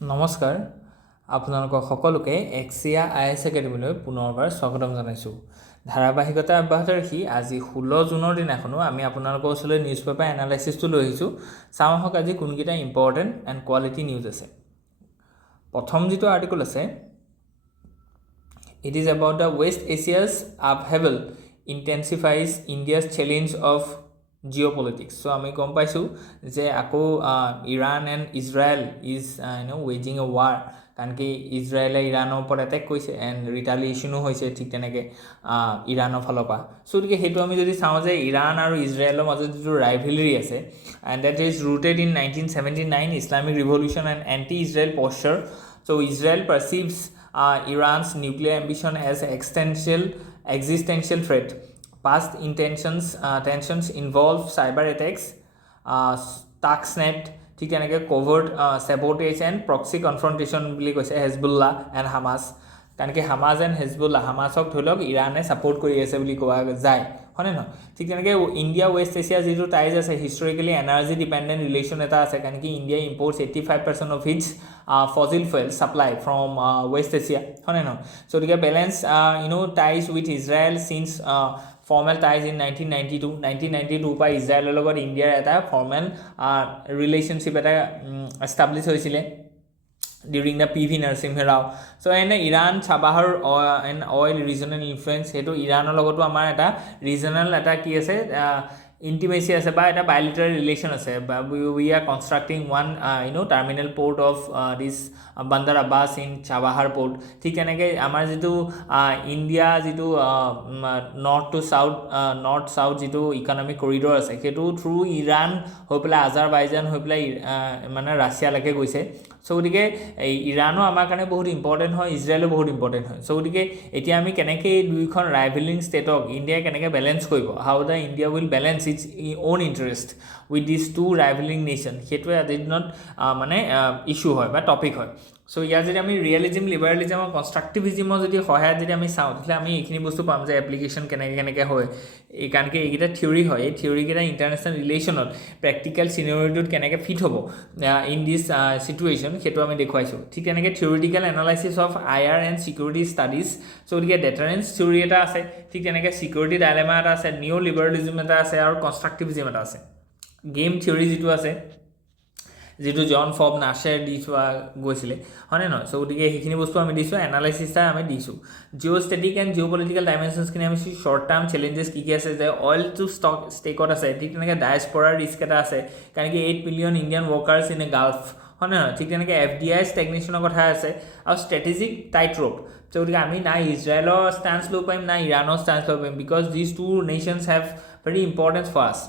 নমস্কাৰ আপোনালোকক সকলোকে AXIA IAS একাডেমীলৈ পুনৰবাৰ স্বাগতম জনাইছোঁ। ধাৰাবাহিকতা অব্যাহত ৰাখি আজি 16 জুনৰ দিনাখনো আমি আপোনালোকৰ ওচৰলৈ নিউজ পেপাৰ এনালাইচিছটো লৈ আহিছোঁ। চাওঁ আহক আজি কোনকেইটা ইম্পৰ্টেণ্ট এণ্ড কোৱালিটি নিউজ আছে। প্ৰথম যিটো আৰ্টিকল আছে, it is about the West Asia's upheaval intensifies India's challenge of geopolitics. So' আমি গম পাইছোঁ যে আকৌ ইৰাণ এণ্ড ইজৰাইল ইজ ৱেজিং এ ৱাৰ, কাৰণ কি ইজৰাইলে ইৰাণৰ ওপৰত এটেক কৰিছে এণ্ড ৰিটালিয়েশ্যনো হৈছে ঠিক তেনেকৈ ইৰাণৰ ফালৰ পৰা। চ' গতিকে সেইটো আমি যদি চাওঁ যে ইৰাণ আৰু ইজৰাইলৰ মাজত যিটো ৰাইভেলৰি আছে and that is rooted in 1979 Islamic revolution and anti Israel posture. So' Israel perceives Iran's nuclear ambition as existential threat. Past tensions involve cyber attacks, Stuxnet, ঠিক তেনেকৈ covert sabotage and proxy confrontation বুলি কৈছে Hezbollah and Hamas। কাৰণ কি হামাজ and Hezbollah, হামাছক ধৰি লওক ইৰাণে ছাপোৰ্ট কৰি আছে বুলি কোৱা যায়, হয়নে নহয়? ঠিক তেনেকৈ ইণ্ডিয়া ৱেষ্ট এছিয়া যিটো টাইজ আছে, হিষ্টৰিকেলি এনাৰ্জি ডিপেণ্ডেণ্ট ৰিলেশ্যন এটা আছে, কাৰণ কি India imports 85% of its fossil fuel supply from West Asia, হয়নে নহয়? চ' গতিকে balance ties with Israel since formal ties in 1992 পৰা ইজৰাইলৰ লগত ইণ্ডিয়াৰ এটা ফৰ্মেল ৰিলেশ্যনশ্বিপ এটা এষ্টাব্লিছ হৈছিলে during the PV Narasimha Rao. So and Iran Chabahar and oil regional influence, সেইটো ইৰাণৰ লগতো আমাৰ এটা ৰিজনাল এটা কি আছে ইণ্টিমেচি আছে বা এটা বায়লেটাৰেল ৰিলেশ্যন আছে। We are constructing one terminal port of this Bandar Abbas in Chabahar port. ঠিক তেনেকৈ আমাৰ যিটো ইণ্ডিয়া যিটো নৰ্থ চাউথ যিটো ইকনমিক কৰিডৰ আছে, সেইটো থ্ৰু ইৰাণ হৈ পেলাই আজাৰবাইজান হৈ পেলাই মানে ৰাছিয়ালৈকে গৈছে। চ' গতিকে এই ইৰাণো আমাৰ কাৰণে বহুত ইম্পৰ্টেণ্ট হয়, ইজৰাইলো বহুত ইম্পৰ্টেণ্ট হয়। চ' গতিকে এতিয়া আমি কেনেকৈ এই দুইখন ৰাইভেলিং ষ্টেটক ইণ্ডিয়াই কেনেকৈ বেলেঞ্চ কৰিব, how the India will balance its own interest with this two rivalling nation, সেইটোৱে আজিৰ দিনত মানে ইছ্যু হয় বা টপিক হয়। চ' ইয়াৰ যদি আমি ৰিয়েলিজিম, লিবাৰেলিজিম আৰু কনষ্ট্ৰাক্টিভিজিমৰ যদি সহায়ত যদি আমি চাওঁ, তেতিয়াহ'লে আমি এইখিনি বস্তু পাম যে এপ্লিকেশ্যন কেনেকৈ হয়, এই কাৰণ কি এইকেইটা থিয়ৰী হয়, এই থিয়ৰীকেইটা ইণ্টাৰনেশ্যনেল ৰিলেশ্যনত প্ৰেক্টিকেল চিনেৰিঅ'টোত কেনেকৈ ফিট হ'ব ইন দিছ চিটুৱেশ্যন, সেইটো আমি দেখুৱাইছোঁ। ঠিক তেনেকৈ theoretical analysis of IR and security studies. So' গতিকে ডেটাৰেঞ্চ থিয়ৰী এটা আছে, ঠিক তেনেকৈ ছিকিউৰিটি ডাইলেমা এটা আছে, নিঅ' লিবাৰেলিজিম এটা আছে আৰু কনষ্ট্ৰাক্টিভিজিম এটা আছে। গেম থিয়ৰী যিটো আছে, যিটো জন ফব নাছেৰ দি থোৱা গৈছিলে, হয়নে নহয়? চ' গতিকে সেইখিনি বস্তু আমি দিছোঁ, এনালাইচিছ এটা আমি দিছোঁ। Geo' static and geo' political ডাইমেনশ্যনছখিনি আমি শ্বৰ্ট টাৰ্ম চেলেঞ্জেছ কি আছে, যে অইলটো ষ্টেকত আছে, ঠিক তেনেকৈ ডায়েস্পৰাৰ ৰিস্ক এটা আছে, কাৰণ কি 8 million Indian workers in a gulf, হয় নহয়? ঠিক তেনেকৈ FDI ষ্টেগনেশ্যনৰ কথা আছে আৰু ষ্ট্ৰেটেজিক টাইট ৰ'প। চ' গতিকে আমি নাই ইজৰাইলৰ ষ্টান্স ল'ব পাৰিম, নাই ইৰাণৰ ষ্টান্স ল'ব পাৰিম, because this two nations have very important for us.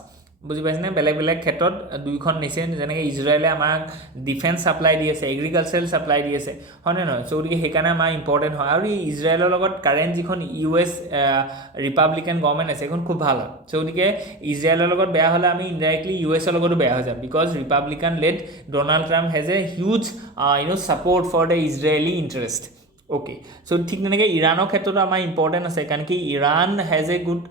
বুজি পাইছেনে? বেলেগ বেলেগ ক্ষেত্ৰত দুইখন নেশ্যন, যেনেকৈ ইজৰাইলে আমাক ডিফেন্স ছাপ্লাই দি আছে, এগ্ৰিকালচাৰেল ছাপ্লাই দি আছে, হয়নে নহয়? চ' গতিকে সেইকাৰণে আমাৰ ইম্পৰ্টেণ্ট হয়। আৰু এই ইজৰাইলৰ লগত কাৰেণ্ট যিখন US ৰিপাব্লিকান গভৰ্ণমেণ্ট আছে, সেইখন খুব ভাল হয়। চ' গতিকে ইজৰাইলৰ লগত বেয়া হ'লে আমি ইনডাইৰেক্টলি USৰ লগতো বেয়া হৈ যাম, because Republican led Donald Trump has a huge support for the Israeli interest. Okay, so' ঠিক তেনেকৈ ইৰাণৰ ক্ষেত্ৰতো আমাৰ ইম্পৰ্টেণ্ট আছে, কাৰণ কি Iran has a good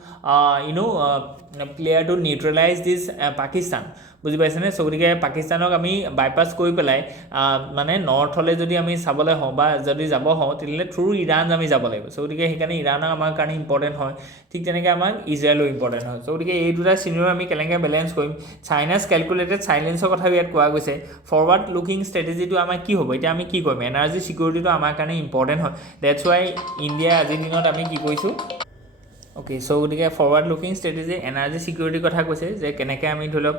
player to neutralise this Pakistan. বুজি পাইছেনে? চ' গতিকে পাকিস্তানক আমি বাইপাছ কৰি পেলাই মানে নৰ্থলৈ যদি আমি চাবলৈ হওঁ বা যদি যাব হওঁ, তেতিয়াহ'লে থ্ৰু ইৰাণ আমি যাব লাগিব। চ' গতিকে সেইকাৰণে ইৰাণক আমাৰ কাৰণে ইম্পৰ্টেণ্ট হয়, ঠিক তেনেকৈ আমাক ইজৰাইলো ইম্পৰ্টেণ্ট হয়। চ' গতিকে এই দুটা চিনেৰিঅ' আমি কেনেকৈ বেলেঞ্চ কৰিম। চাইনাছ কেলকুলেটেড চাইলেঞ্চৰ কথাও ইয়াত কোৱা গৈছে। ফৰৱাৰ্ড লুকিং ষ্ট্ৰেটেজিটো আমাৰ কি হ'ব, এতিয়া আমি কি কৰিম, এনাৰ্জি ছিকিউৰিটিটো আমাৰ কাৰণে ইম্পৰ্টেণ্ট হয়। ডেটছ ৱাই ইণ্ডিয়াই আজিৰ দিনত আমি কি কৰিছোঁ। অ'কে, চ' গতিকে ফৰৱাৰ্ড লুকিং ষ্ট্ৰেটেজি এনাৰ্জি ছিকিউৰিটিৰ কথা কৈছে, যে কেনেকৈ আমি ধৰি লওক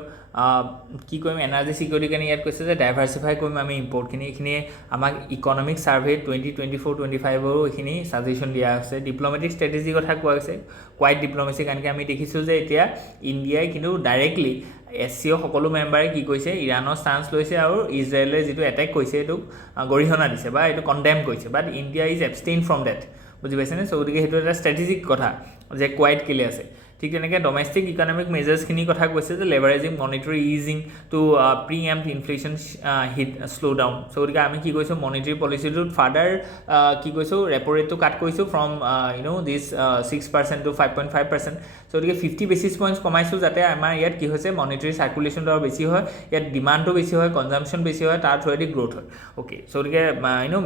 কি কৰিম এনাৰ্জি ছিকিউৰিটিৰ কাৰণে। ইয়াত কৈছে যে ডাইভাৰ্চিফাই কৰিম আমি ইম্পৰ্টখিনি। এইখিনিয়ে আমাক ইকনমিক ছাৰ্ভে 2024-25ৰো এইখিনি ছাজেশ্যন দিয়া হৈছে। ডিপ্ল'মেটিক ষ্ট্ৰেটেজিৰ কথা কোৱা হৈছে, কোৱাইট ডিপ্ল'মেচি, কাৰণ কি আমি দেখিছোঁ যে এতিয়া ইণ্ডিয়াই কিন্তু ডাইৰেক্টলি SCO সকলো মেম্বাৰে কি কৈছে, ইৰাণৰ ষ্টান্স লৈছে আৰু ইজৰাইলে যিটো এটেক কৰিছে এইটোক গৰিহণা দিছে বা এইটো কণ্ডেম কৰিছে, বাট ইণ্ডিয়া ইজ এবষ্টেইন ফ্ৰম ডেট। বুজি পাইছেনে? চ' গতিকে সেইটো এটা ষ্ট্ৰেটেজিক কথা যে কোৱাইট কেলে আছে। ঠিক তেনেকৈ ডমেষ্টিক ইকনমিক মেজাৰ্ছখিনিৰ কথা কৈছে যে leveraging monetary easing to preempt inflation hit slow' down so' গতিকে আমি কি কৈছোঁ মনিটাৰী পলিচিটোত ফাৰ্ডাৰ কি কৈছোঁ ৰেপ' ৰেটটো কাট কৰিছোঁ ফ্ৰম দিছ 6% to 5.5%, চ' গতিকে 50 বেচিছ পইণ্টছ কমাইছোঁ যাতে আমাৰ ইয়াত কি হৈছে মনিটাৰী চাৰ্কুলেশ্যনটো আৰু বেছি হয়, ইয়াত ডিমাণ্ডটো বেছি হয়, কনজাম্পশ্যন বেছি হয়, তাৰ থ্ৰুৱেদি গ্ৰ'থ হয়। অ'কে, চ' গতিকে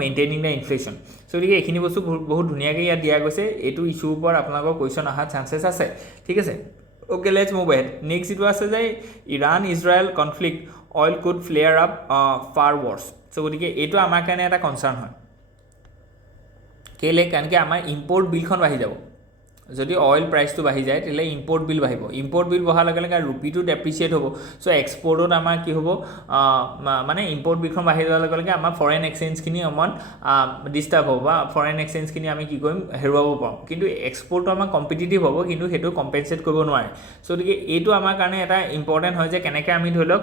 মেইনটেইনিং দ্য ইনফ্লেশ্যন, চ' গতিকে এইখিনি বস্তু বহুত ধুনীয়াকৈ ইয়াত দিয়া গৈছে। এইটো ইছ্যুৰ ওপৰত আপোনালোকৰ কুৱেশ্যন অহাৰ চান্সেছ আছে, ঠিক আছে। Okay, let's move ahead. Next যিটো আছে যে Iran Israel conflict oil could flare up far worse, so' গতিকে এইটো আমাৰ কাৰণে এটা কনচাৰ্ণ হয়। কেলৈ? কাৰণ কি আমাৰ ইম্পৰ্ট বিলখন বাঢ়ি যাব। যদি অইল প্ৰাইচটো বাঢ়ি যায় তেতিয়াহ'লে ইম্পৰ্ট বিল বাঢ়িব। ইম্পৰ্ট বিল বঢ়াৰ লগে লগে ৰুপিটো ডেপ্ৰিচিয়েট হ'ব। চ' এক্সপৰ্টত আমাৰ কি হ'ব, মানে ইম্পৰ্ট বিলখন বাঢ়ি যোৱাৰ লগে লগে আমাৰ ফৰেন এক্সচেঞ্জখিনি অকণমান ডিষ্টাৰ্ব হ'ব বা ফৰেন এক্সচেঞ্জখিনি আমি কি কৰিম হেৰুৱাব পাৰোঁ। কিন্তু এক্সপৰ্টটো আমাৰ কম্পিটিটিভ হ'ব, কিন্তু সেইটো কম্পেনচেট কৰিব নোৱাৰে। চ' গতিকে এইটো আমাৰ কাৰণে এটা ইম্পৰ্টেণ্ট হয় যে কেনেকৈ আমি ধৰি লওক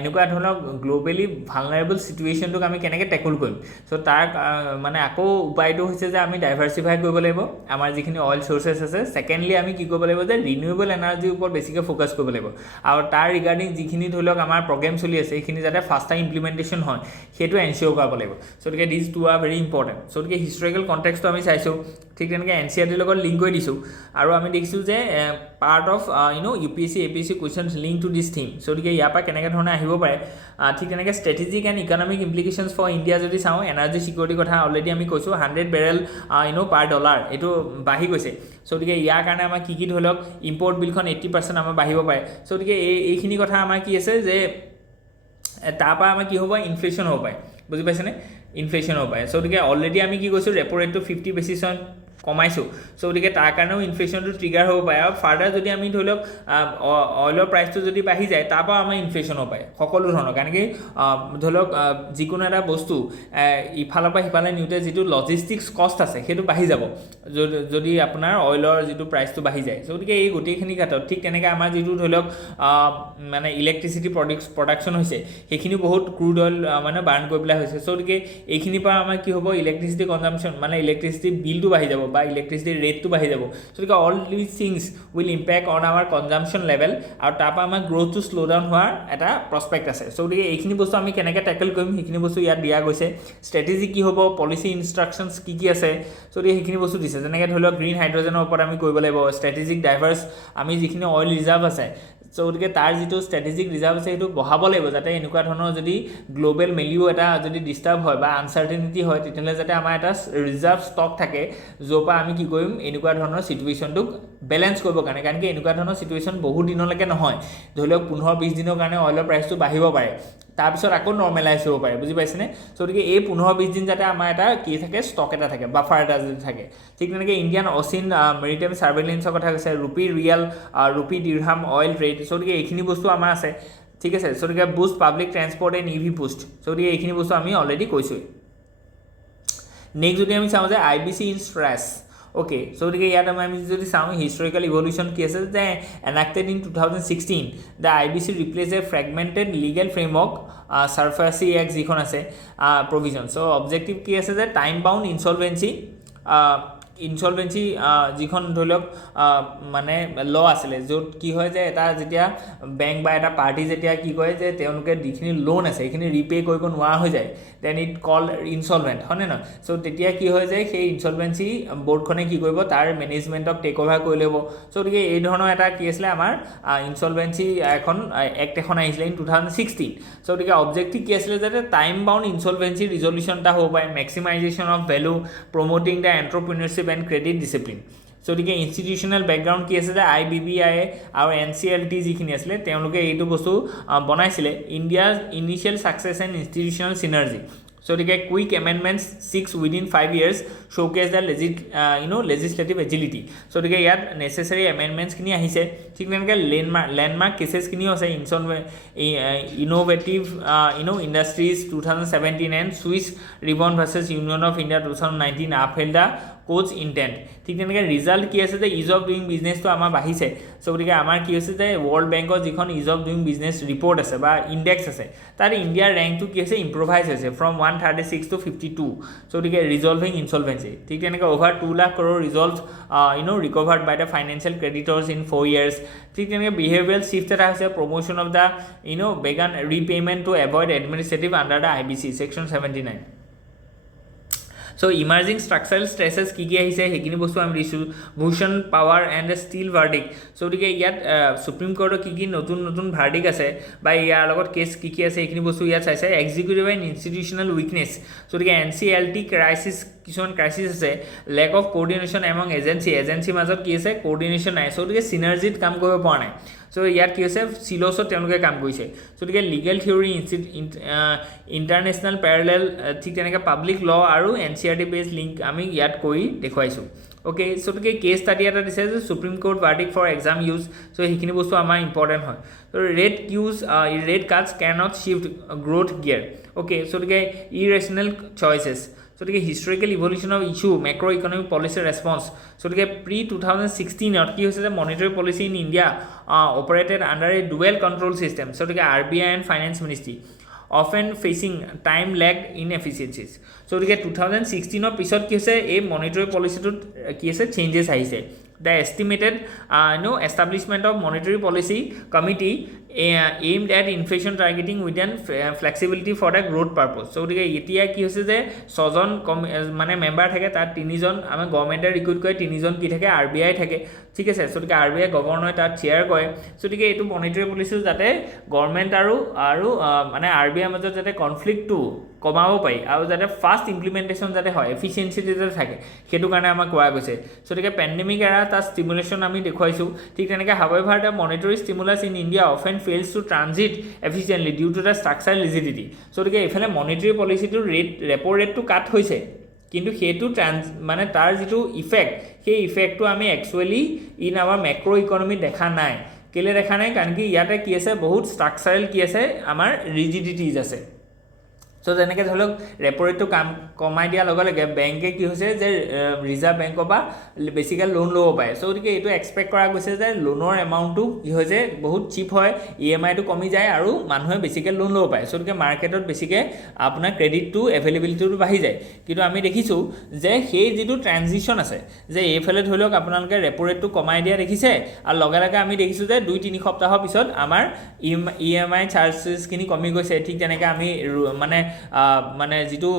এনেকুৱা ধৰণৰ গ্ল'বেলি ভালনাৰেবল চিটুৱেশ্যনটোক আমি কেনেকৈ টেকল কৰিম। চ' তাৰ মানে আকৌ উপায়টো হৈছে যে আমি ডাইভাৰ্চিফাই কৰিব লাগিব আমাৰ যিখিনি অইল চ'ৰ্চেছ আছে। ছেকেণ্ডলি আমি কি কৰিব লাগিব যে ৰিনিউৱেবল এনাৰ্জিৰ ওপৰত বেছিকৈ ফ'কাছ কৰিব লাগিব, আৰু তাৰ ৰিগাৰ্ডিং যিখিনি ধৰি লওক আমাৰ প্ৰগ্ৰেম চলি আছে সেইখিনি যাতে ফাষ্টাৰ ইমপ্লিমেণ্টেশ্যন হয় সেইটো এনচিয়'ৰ কৰিব লাগিব। চ' গতিকে দিছ টু আৰ ভেৰি ইম্পৰ্টেণ্ট। চ' গতিকে হিষ্টৰিকেল কণ্টেক্সটো আমি চাইছোঁ, ঠিক তেনেকৈ NCERTৰ লগত লিংক কৰি দিছোঁ, আৰু আমি দেখিছোঁ যে part of UPSC APSC questions link to this theme. So' গতিকে ইয়াৰ পৰা কেনেকৈ ধৰণে আহিব পাৰে। ঠিক তেনেকৈ strategic and economic implications for India যদি চাওঁ, এনাৰ্জি ছিকিউৰিটিৰ কথা অলৰেডি আমি কৈছোঁ, 100 বেৰেল পাৰ ডলাৰ এইটো বাঢ়ি গৈছে। চ' গতিকে ইয়াৰ কাৰণে আমাৰ কি ধৰি লওক ইম্পৰ্ট বিলখন 80% আমাৰ বাঢ়িব পাৰে। চ' গতিকে এইখিনি কথা আমাৰ কি আছে যে তাৰপৰা আমাৰ কি হ'ব ইনফ্লেশ্যন হ'ব পাৰে, বুজি পাইছেনে? ইনফ্লেশ্যন হ'ব পাৰে। চ' গতিকে অলৰেডি আমি কি কৈছোঁ ৰেপ' ৰেটটো 50 বেচিছ কমাইছোঁ। চ' গতিকে তাৰ কাৰণেও ইনফ্লেশ্যনটো ট্ৰিগাৰ হ'ব পাৰে, আৰু ফাৰ্ডাৰ যদি আমি ধৰি লওক অইলৰ প্ৰাইচটো যদি বাঢ়ি যায় তাৰপৰা আমাৰ ইনফ্লেশ্যন হ'ব পাৰে সকলো ধৰণৰ। কাৰণ কি ধৰি লওক যিকোনো এটা বস্তু ইফালৰ পৰা সিফালে নিওঁতে যিটো লজিষ্টিক্স কষ্ট আছে সেইটো বাঢ়ি যাব যদি আপোনাৰ অইলৰ যিটো প্ৰাইচটো বাঢ়ি যায়। চ' গতিকে এই গোটেইখিনি ক্ষেত্ৰত ঠিক তেনেকৈ আমাৰ যিটো ধৰি লওক মানে ইলেক্ট্ৰিচিটি প্ৰডাকশ্যন হৈছে সেইখিনি বহুত ক্ৰুড অইল মানে বাৰ্ণ কৰি পেলাই হৈছে। চ' গতিকে এইখিনিৰ পৰা আমাৰ কি হ'ব ইলেক্ট্ৰিচিটি কনজাম্পশ্যন মানে ইলেক্ট্ৰিচিটি বিলটো বাঢ়ি যাব বা ইলেক্ট্ৰিচিটি ৰেটটো বাঢ়ি যাব। চ' গতিকে all these things will impact on our consumption level, আৰু তাৰপৰা আমাৰ গ্ৰ'থটো শ্ল' ডাউন হোৱাৰ এটা প্ৰস্পেক্ট আছে। চ' গতিকে এইখিনি বস্তু আমি কেনেকৈ টেকল কৰিম সেইখিনি বস্তু ইয়াত দিয়া গৈছে। ষ্ট্ৰেটেজি কি হ'ব, পলিচি ইনষ্ট্ৰাকশ্যনছ কি আছে, চ' গতিকে সেইখিনি বস্তু দিছে। যেনেকৈ ধৰি লওক গ্ৰীণ হাইড্ৰজেনৰ ওপৰত আমি কৰিব লাগিব, ষ্ট্ৰেটেজিক ডাইভাৰ্ছ আমি যিখিনি অইল ৰিজাৰ্ভ আছে, চ' গতিকে তাৰ যিটো ষ্ট্ৰেটেজিক ৰিজাৰ্ভ আছে সেইটো বঢ়াব লাগিব, যাতে এনেকুৱা ধৰণৰ যদি গ্ল'বেল মেলিও এটা যদি ডিষ্টাৰ্ব হয় বা আনচাৰ্টেনিটি হয় তেতিয়াহ'লে যাতে আমাৰ এটা ৰিজাৰ্ভ ষ্টক থাকে, য'ৰ পৰা আমি কি কৰিম এনেকুৱা ধৰণৰ চিটুৱেশ্যনটোক বেলেঞ্চ কৰিবৰ কাৰণে। কাৰণ কি এনেকুৱা ধৰণৰ চিটুৱেশ্যন বহুত দিনলৈকে নহয়, ধৰি লওক 15-20 দিনৰ কাৰণে অইলৰ প্ৰাইচটো বাঢ়িব পাৰে, তাৰপিছত আকৌ নৰ্মেলাইজ হ'ব পাৰে, বুজি পাইছেনে? চ' গতিকে এই 15-20 দিন যাতে আমাৰ এটা কি থাকে ষ্টক এটা থাকে, বাফাৰ এটা যদি থাকে। ঠিক তেনেকৈ ইণ্ডিয়ান অচিন মেৰিটাইম ছাৰ্ভেইলেঞ্চৰ কথা কৈছে, rupee rial, rupee dirham oil trade, so' গতিকে এইখিনি বস্তু আমাৰ আছে, ঠিক আছে। চ' গতিকে boost public transport and EV boost, so' গতিকে এইখিনি বস্তু আমি অলৰেডি কৈছোঁৱেই। নেক্সট যদি আমি চাওঁ যে IBC in stress, okay, so' গতিকে ইয়াত আমি যদি চাওঁ হিষ্টৰিকেল ইভলিউশ্যন কি আছে যে enacted in 2016 the IBC replace a fragmented legal framework SARFAESI Act যিখন আছে প্ৰভিজন। চ' অবজেক্টিভ কি আছে যে টাইম বাউণ্ড ইনচলভেঞ্চি যিখন ধৰি লওক মানে ল আছিলে, য'ত কি হয় যে এটা যেতিয়া বেংক বা এটা পাৰ্টি যেতিয়া কি কয় যে তেওঁলোকে যিখিনি লোন আছে সেইখিনি ৰিপে' কৰিব নোৱাৰা হৈ যায়, দেন ইট কল ইনচলভেণ্ট, হয়নে নহয়? চ' তেতিয়া কি হয় যে সেই ইনচলভেঞ্চি বৰ্ডখনে কি কৰিব তাৰ মেনেজমেণ্টক টেক অভাৰ কৰি ল'ব। চ' গতিকে এই ধৰণৰ এটা কি আছিলে আমাৰ ইনচলভেঞ্চি এক্ট এখন আহিছিলে ইন 2016। চ' গতিকে অবজেক্টিভ কি আছিলে যাতে টাইম বাউণ্ড ইনচলভেঞ্চি ৰিজলিউশ্যন এটা হ'ব পাৰে, maximisation of value, promoting the entrepreneurship and credit discipline. So' গতিকে ইনষ্টিটিউচনেল বেকগ্ৰাউণ্ড কি আছে যে IBBI আৰু NCLT যিখিনি আছিলে তেওঁলোকে এইটো বস্তু বনাইছিলে, India's initial success and institutional synergy. So' গতিকে quick amendments 6 within 5 years showcase the legislative agility. So' গতিকে ইয়াত নেচেচাৰী এমেণ্ডমেণ্টছখিনি আহিছে। ঠিক তেনেকৈ লেণ্ডমাৰ্ক কেছেছখিনিও আছে, Innovative Industries 2017 and Swiss Ribbon versus Union of India 2019 upheld the code intent ঠিক তেনেকৈ ৰিজাল্ট কি আছে যে ইজ অফ ডুইং বিজনেছটো আমাৰ বাঢ়িছে চ' গতিকে আমাৰ কি হৈছে যে ৱৰ্ল্ড বেংকৰ যিখন is of doing business report আছে বা ইণ্ডেক্স আছে তাত ইণ্ডিয়াৰ ৰেংকটো কি হৈছে ইম্প্ৰভাইজ হৈছে ফ্ৰম 136 to 52 চ' গতিকে ৰিজল্ভিং ইনচলভেঞ্চি ঠিক তেনেকৈ over 2 lakh crore resolve recovered by the financial creditors in 4 years ঠিক তেনেকৈ বিহেভিয়াৰেল শিফ্ট এটা হৈছে promotion of the began repayment to avoid administrative under the IBC Section 79 So emerging structural stresses কি কি আহিছে সেইখিনি বস্তু আমি দিছোঁ ভূষণ পাৱাৰ এণ্ড ষ্টিল ভাৰ্ডিক চ' গতিকে ইয়াত সুপ্ৰিম কোৰ্টৰ কি কি নতুন নতুন ভাৰ্ডিক আছে বা ইয়াৰ লগত কেছ কি কি আছে সেইখিনি বস্তু ইয়াত চাইছে এক্সিকিউটিভ এণ্ড ইনষ্টিটিউচনেল উইকনেছ চ' গতিকে NCLT ক্ৰাইচিছ কিছুমান ক্ৰাইচিছ আছে লেক অফ কোৰ্ডিনেশ্যন এমং এজেঞ্চিৰ মাজত কি আছে কোৰ্ডিনেশ্যন নাই চ' গতিকে চিনাৰ্জিত কাম কৰিব পৰা নাই চ' ইয়াত কি হৈছে চিলছত তেওঁলোকে কাম কৰিছে চ' গতিকে লিগেল থিয়ৰী ইণ্টাৰনেশ্যনেল পেৰেলেল ঠিক তেনেকৈ পাব্লিক ল আৰু NCERT বেছ লিংক আমি ইয়াত কৰি দেখুৱাইছোঁ অ'কে চ' গতিকে কেছ ষ্টাডি এটা দিছে যে supreme court verdict for exam use so' সেইখিনি বস্তু আমাৰ ইম্পৰ্টেণ্ট হয় ত' rate cuts can not shift growth gear okay so' গতিকে ইৰেশ্যনেল চইচেছ চ' গতিকে historical evolution of issue macro' economic policy response so' গতিকে প্ৰি 2016 কি হৈছে যে monetary policy in India operated under a dual control system so' গতিকে RBI and finance ministry often facing time lagged inefficiencies so গতিকে 2016 পিছত কি হৈছে এই মনিটৰী পলিচিটোত কি আছে চেঞ্জেছ আহিছে the estimated establishment of monetary policy committee aimed at inflation targeting within flexibility for the growth purpose so গতিকে এতিয়া কি হৈছে যে 6 জন মানে মেম্বাৰ থাকে তাত 3 জন আমি গভৰ্ণমেণ্টে ৰিক্ৰুট কৰে 3 জন কি থাকে RBI থাকে ঠিক আছে চ' গতিকে RBI গভৰ্ণৰে তাত চেয়াৰ কৰে চ' গতিকে এইটো মনিটৰী পলিচিটো যাতে গভৰ্ণমেণ্ট আৰু মানে RBI মাজত যাতে কনফ্লিক্টটো কমাব পাৰি আৰু যাতে ফাষ্ট ইমপ্লিমেণ্টেশ্যন যাতে হয় এফিচিয়েঞ্চি যাতে থাকে সেইটো কাৰণে আমাক কোৱা গৈছে চ' গতিকে পেণ্ডেমিক এৰা তাৰ ষ্টিমুলেশ্যন আমি দেখুৱাইছোঁ ঠিক তেনেকৈ however the monetary stimulus in India often fails to transit efficiently due to the structural rigidity so' গতিকে এইফালে মনিটৰী পলিচিটোৰ ৰেপ' ৰেটটো কাট হৈছে কিন্তু সেইটো মানে তাৰ যিটো ইফেক্ট সেই ইফেক্টটো আমি একচুৱেলি ইন আৱাৰ মেক্ৰ' ইকনমিত দেখা নাই কেলৈ দেখা নাই কাৰণ কি ইয়াতে কি আছে বহুত ষ্ট্ৰাকচাৰেল কি আছে আমাৰ ৰিজিডিটিজ আছে চ' যেনেকৈ ধৰি লওক ৰেপ' ৰেটটো কমাই দিয়াৰ লগে লগে বেংকে কি হৈছে যে ৰিজাৰ্ভ বেংকৰ পৰা বেছিকৈ লোন ল'ব পাৰে চ' গতিকে এইটো এক্সপেক্ট কৰা গৈছে যে লোনৰ এমাউণ্টটো কি হৈছে বহুত চিপ হয় EMIটো কমি যায় আৰু মানুহে বেছিকৈ লোন ল'ব পাৰে চ' গতিকে মাৰ্কেটত বেছিকৈ আপোনাৰ ক্ৰেডিটটো এভেইলেবিলিটিটো বাঢ়ি যায় কিন্তু আমি দেখিছোঁ যে সেই যিটো ট্ৰানজিশ্যন আছে যে এইফালে ধৰি লওক আপোনালোকে ৰেপ' ৰেটটো কমাই দিয়া দেখিছে আৰু লগে লগে আমি দেখিছোঁ যে 2-3 সপ্তাহৰ পিছত আমাৰ EMI চাৰ্জেছখিনি কমি গৈছে ঠিক তেনেকৈ আমি মানে যিটো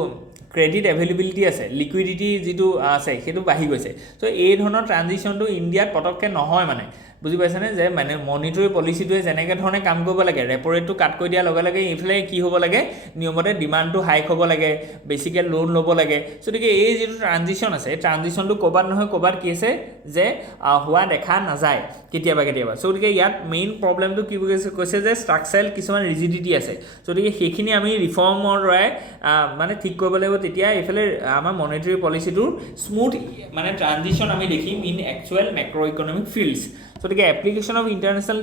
ক্ৰেডিট এভেইলেবিলিটি আছে লিকুইডিটি যিটো আছে সেইটো বাঢ়ি গৈছে চ' এই ধৰণৰ ট্ৰানজিশ্যনটো ইণ্ডিয়াত পটককৈ নহয় মানে বুজি পাইছেনে যে মানে মনিটৰী পলিচিটোৱে যেনেকৈ ধৰণে কাম কৰিব লাগে ৰেপ' ৰেটটো কাট কৰি দিয়াৰ লগে লগে এইফালে কি হ'ব লাগে নিয়মতে ডিমাণ্ডটো হাইক হ'ব লাগে বেছিকৈ লোন ল'ব লাগে চ' গতিকে এই যিটো ট্ৰানজিশ্যন আছে এই ট্ৰানজিশ্যনটো ক'ৰবাত নহয় ক'ৰবাত কি আছে যে হোৱা দেখা নাযায় কেতিয়াবা চ' গতিকে ইয়াত মেইন প্ৰব্লেমটো কি কৈছে যে ষ্ট্ৰাকচাৰেল কিছুমান ৰিজিডিটি আছে চ' গতিকে সেইখিনি আমি ৰিফৰ্মৰ দ্বাৰাই মানে ঠিক কৰিব লাগিব তেতিয়া এইফালে আমাৰ মনিটৰী পলিচিটোৰ স্মুথ মানে ট্ৰানজিশ্যন আমি দেখিম in actual macro' economic fields গতিকে এপ্লিকেশ্যন অফ ইণ্টাৰনেশ্যনেল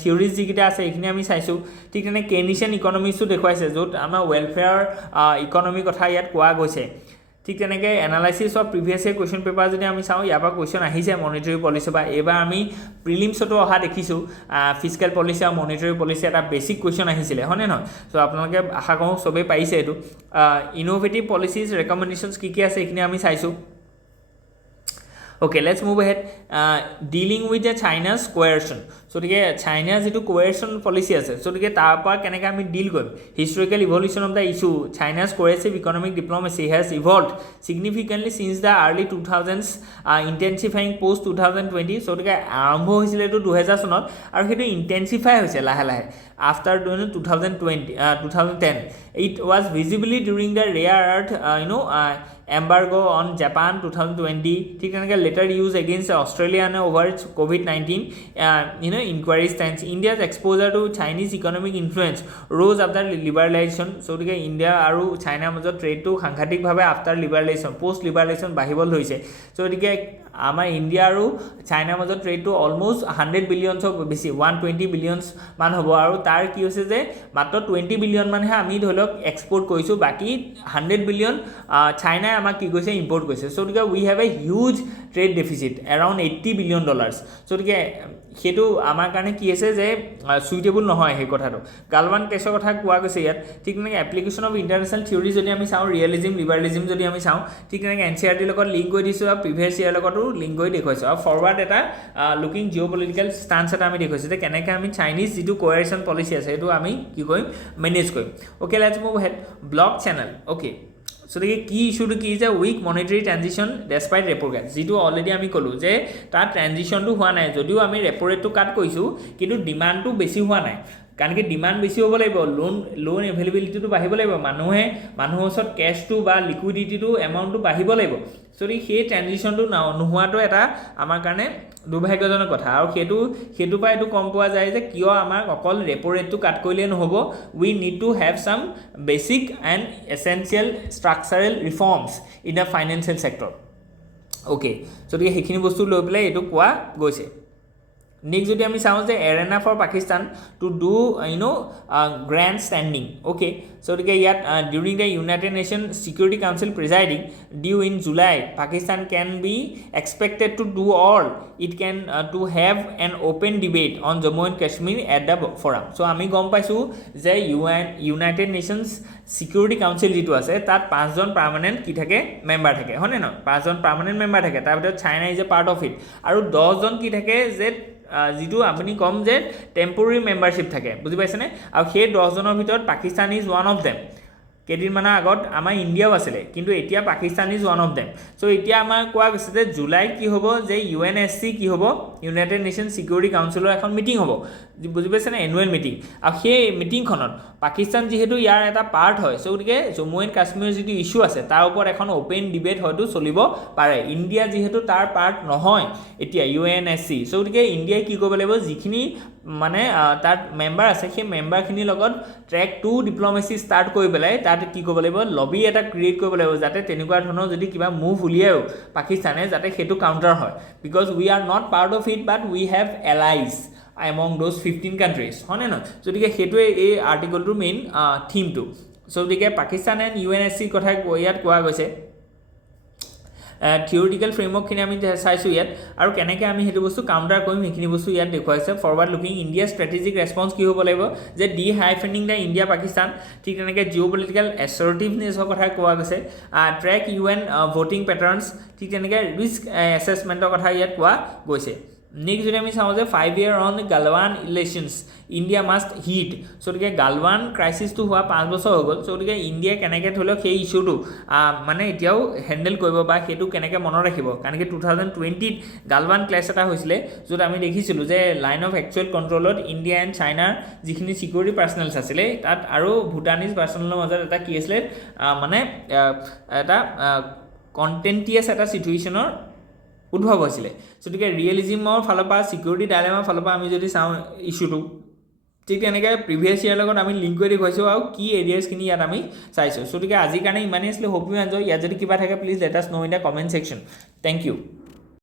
থিয়ৰিজ যিকেইটা আছে এইখিনি আমি চাইছোঁ ঠিক তেনে কেইনিচিয়ান ইকনমিক্সো দেখুৱাইছে য'ত আমাৰ ৱেলফেয়াৰ ইকনমিৰ কথা ইয়াত কোৱা গৈছে ঠিক তেনেকৈ analysis of previous year question paper যদি আমি চাওঁ ইয়াৰ পৰা কুৱেশ্যন আহিছে মনিটৰী পলিচি বা এইবাৰ আমি প্ৰিলিমছতো অহা দেখিছোঁ ফিস্কেল পলিচি আৰু মনিটৰী পলিচি এটা বেছিক কুৱেশ্যন আহিছিলে হয়নে নহয় চ' আপোনালোকে আশা কৰোঁ চবেই পাৰিছে এইটো ইন'ভেটিভ পলিচিজ ৰেকমেণ্ডেশ্যনছ কি কি আছে এইখিনি আমি চাইছোঁ Okay, let's move ahead. Dealing with the China's coercion. So, China's coercion policy আছে so তাৰ পৰা কেনেকৈ আমি ডিল কৰিম historical evolution of the issue China's coercive economic diplomacy has evolved significantly since the early 2000s intensifying post 2020 so আৰম্ভ হৈছিলে এইটো 2000 চনত আৰু সেইটো ইণ্টেনচিফাই হৈছে লাহে লাহে after 2010 it was visibly during the rare earth embargo on Japan 2020 ঠিক তেনেকৈ later used against Australia over COVID-19 inquiry stance India's exposure to Chinese economic influence rose after liberalization so India আৰু চাইনাৰ মাজত ট্ৰেডটো সাংঘাতিকভাৱে after liberalization post liberalization বাঢ়িবলৈ ধৰিছে so আমাৰ India আৰু চাইনাৰ মাজত ট্ৰেডটো অলমোষ্ট 100 বিলিয়নছৰ বেছি 120 বিলিয়নছ মান হ'ব আৰু তাৰ কি হৈছে যে মাত্ৰ 20 বিলিয়ন মানহে আমি ধৰি লওক এক্সপৰ্ট কৰিছোঁ বাকী 100 বিলিয়ন চাইনাই আমাক কি কৰিছে ইম্পৰ্ট কৰিছে চ' গতিকে we have a huge trade deficit around $80 billion so' গতিকে সেইটো আমাৰ কাৰণে কি আছে যে সুইটেবল নহয় সেই কথাটো গালৱান কেছৰ কথা কোৱা গৈছে ইয়াত ঠিক তেনেকৈ এপ্লিকেশ্যন অফ ইণ্টাৰনেশ্যনেল থিয়ৰী যদি আমি চাওঁ ৰিয়েলিজিম লিবাৰেলিজিম যদি আমি চাওঁ ঠিক তেনেকৈ NCERTৰ লগত লিংক কৰি দিছোঁ আৰু প্ৰিভিয়াছ ইয়াৰ লগতো লিংক কৰি দেখুৱাইছোঁ আৰু ফৰৱাৰ্ড এটা লুকিং জিঅ' পলিটিকেল ষ্টান্স এটা আমি দেখুৱাইছোঁ যে কেনেকৈ আমি চাইনিজ যিটো কোৱেৰেশ্যন পলিচি আছে সেইটো আমি কি কৰিম মেনেজ কৰিম okay let's move head block channel okay so' গতিকে কি ইছ্যুটো কি যে weak monetary transition despite repo rate যিটো অলৰেডি আমি ক'লোঁ যে তাৰ ট্ৰানজিশ্যনটো হোৱা নাই যদিও আমি ৰেপো ৰেটটো কাট কৰিছোঁ কিন্তু ডিমাণ্ডটো বেছি হোৱা নাই কাৰণ কি ডিমাণ্ড বেছি হ'ব লাগিব লোন এভেইলেবিলিটিটো বাঢ়িব লাগিব মানুহৰ ওচৰত কেছটো বা লিকুইডিটিটো এমাউণ্টটো বাঢ়িব লাগিব চ' সেই ট্ৰানজিশ্যনটো নোহোৱাটো এটা আমাৰ কাৰণে দুৰ্ভাগ্যজনক কথা আৰু সেইটো পৰা এইটো গম পোৱা যায় যে কিয় আমাৰ অকল ৰেপো ৰেটটো কাট কৰিলেই নহ'ব we need to have some basic and essential structural reforms in the financial sector okay গতিকে সেইখিনি বস্তু লৈ পেলাই এইটো কোৱা গৈছে নেক্সট যদি আমি চাওঁ যে arena for Pakistan to do grand standing okay so' গতিকে ইয়াত during the united nation security council presiding due in July Pakistan can be expected to do all it can to have an open debate on Jammu and Kashmir at the forum so' আমি গম পাইছোঁ যে United nations security council যিটো আছে তাত 5জন permanent কি থাকে member থাকে হয়নে নহয় 5জন পাৰ্মানেণ্ট মেম্বাৰ থাকে তাৰ ভিতৰত China is a part of it আৰু 10জন কি থাকে যে যিটো আপুনি কম যে টেম্পৰৰী মেম্বাৰশ্বিপ থাকে বুজি পাইছেনে আৰু সেই 10জনৰ ভিতৰত Pakistan is one of them কেইদিনমানৰ আগত আমাৰ ইণ্ডিয়াও আছিলে কিন্তু এতিয়া Pakistan is one of them so' এতিয়া আমাৰ কোৱা গৈছে যে জুলাইত কি হ'ব যে UNSC কি হ'ব ইউনাইটেড নেশ্যন ছিকিউৰিটি কাউন্সিলৰ এখন মিটিং হ'ব বুজি পাইছেনে এনুৱেল মিটিং আৰু সেই মিটিংখনত পাকিস্তান যিহেতু ইয়াৰ এটা পাৰ্ট হয় চ' গতিকে জম্মু এণ্ড কাশ্মীৰৰ যিটো ইছ্যু আছে তাৰ ওপৰত এখন অ'পেন ডিবেট হয়তো চলিব পাৰে ইণ্ডিয়া যিহেতু তাৰ পাৰ্ট নহয় এতিয়া UNSC চ' গতিকে ইণ্ডিয়াই কি কৰিব লাগিব যিখিনি মানে তাত মেম্বাৰ আছে সেই মেম্বাৰখিনিৰ লগত ট্ৰেক 2 ডিপ্ল'মেচি ষ্টাৰ্ট কৰি পেলাই তাত কি কৰিব লাগিব লবি এটা ক্ৰিয়েট কৰিব লাগিব যাতে তেনেকুৱা ধৰণৰ যদি কিবা মুভ উলিয়ায়ো পাকিস্তানে যাতে সেইটো কাউণ্টাৰ হয় because we are not part of it but we have allies among those 15 countries হয়নে নহয় গতিকে সেইটোৱে এই আৰ্টিকলটোৰ মেইন থিমটো চ' গতিকে পাকিস্তান এণ্ড UNSC কথা ইয়াত কোৱা গৈছে থিয়ৰিটিকেল ফ্ৰেমৱৰ্কখিনি আমি চাইছোঁ ইয়াত আৰু কেনেকৈ আমি সেইটো বস্তু কাউণ্টাৰ কৰিম সেইখিনি বস্তু ইয়াত দেখুৱাইছে forward looking India strategic response কি হ'ব লাগিব যে হাইফেনিং দ্য ইণ্ডিয়া পাকিস্তান ঠিক তেনেকৈ জিঅ' পলিটিকেল এছাৰ্টিভনেছৰ কথা কোৱা গৈছে ট্ৰেক UN ভোটিং পেটাৰ্নছ ঠিক তেনেকৈ ৰিস্ক এছেছমেণ্টৰ কথা ইয়াত কোৱা গৈছে নেক্সট যদি আমি চাওঁ যে 5 year on Galwan elections India must hit so' গতিকে গালৱান ক্ৰাইচিছটো হোৱা 5 বছৰ হৈ গ'ল চ' গতিকে ইণ্ডিয়াই কেনেকৈ ধৰি লওক সেই ইছ্যুটো মানে এতিয়াও হেণ্ডেল কৰিব বা সেইটো কেনেকৈ মনত ৰাখিব কাৰণ কি 2020ত গালৱান ক্লেছ এটা হৈছিলে য'ত আমি দেখিছিলোঁ যে লাইন অফ একচুৱেল কণ্ট্ৰলত ইণ্ডিয়া এণ্ড চাইনাৰ যিখিনি ছিকিউৰিটি পাৰ্চনেলছ আছিলে তাত আৰু ভূটানিজ পাৰ্চনেলৰ মাজত এটা কি আছিলে মানে এটা কণ্টেণ্টিয়াছ এটা ছিটুৱেশ্যনৰ উদ্ভৱ হৈছিলে গতিকে ৰিয়েলিজিমৰ ফালৰ পৰা ছিকিউৰিটি ডাইলেমাৰ ফালৰ পৰা আমি যদি চাওঁ ইছ্যুটো ঠিক তেনেকৈ প্ৰিভিয়াছ ইয়াৰ লগত আমি লিংক কৰি দেখুৱাইছোঁ আৰু কি এৰিয়াছখিনি ইয়াত আমি চাইছোঁ গতিকে আজিৰ কাৰণে ইমানেই আছিলে হোপ ইউ এনজয় ইয়াত যদি কিবা থাকে please let us know' in the comment section thank U